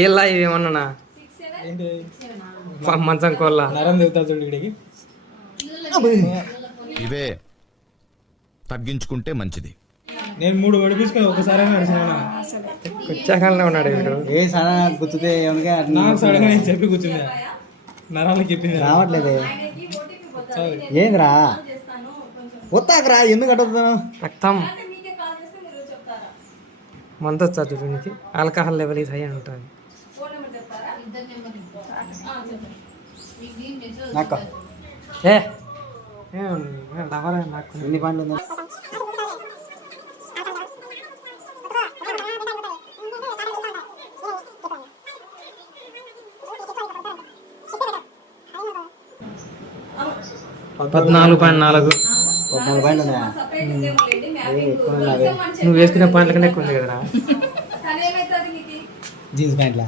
ఏలా ఇవేమన్నా ఏంటి? మంచం కోళ్ళ నరం ఇవే తగ్గించుకుంటే మంచిది. నేను మూడు పడిపించుకొని ఒకసారి నడిచినా కుచ్చాకాలంలో ఉన్నాడు వీడు ఏ సడన్గా గుర్తుతే నాకు సడన్గా నేను చెప్పి కూర్చుందా నరాలకి చెప్పింది. రావట్లేదే. సారీ ఏంద్రా? వస్తాకరా ఎందుకు అడుగుతున్నావు రక్తం. మంత వచ్చా ఆల్కహాల్ లెవెల్ ఇది హై ఉంటుంది. నాకు. ఏ నాకు. ఎన్ని పండ్లు పద్నాలుగు పాయింట్ నాలుగు. ఉన్నాయా ఎక్కువ నువ్వు వేసుకునే పాయింట్ల కన్నా ఎక్కువ ఉంది కదరా జీన్స్ ప్యాంట్లా?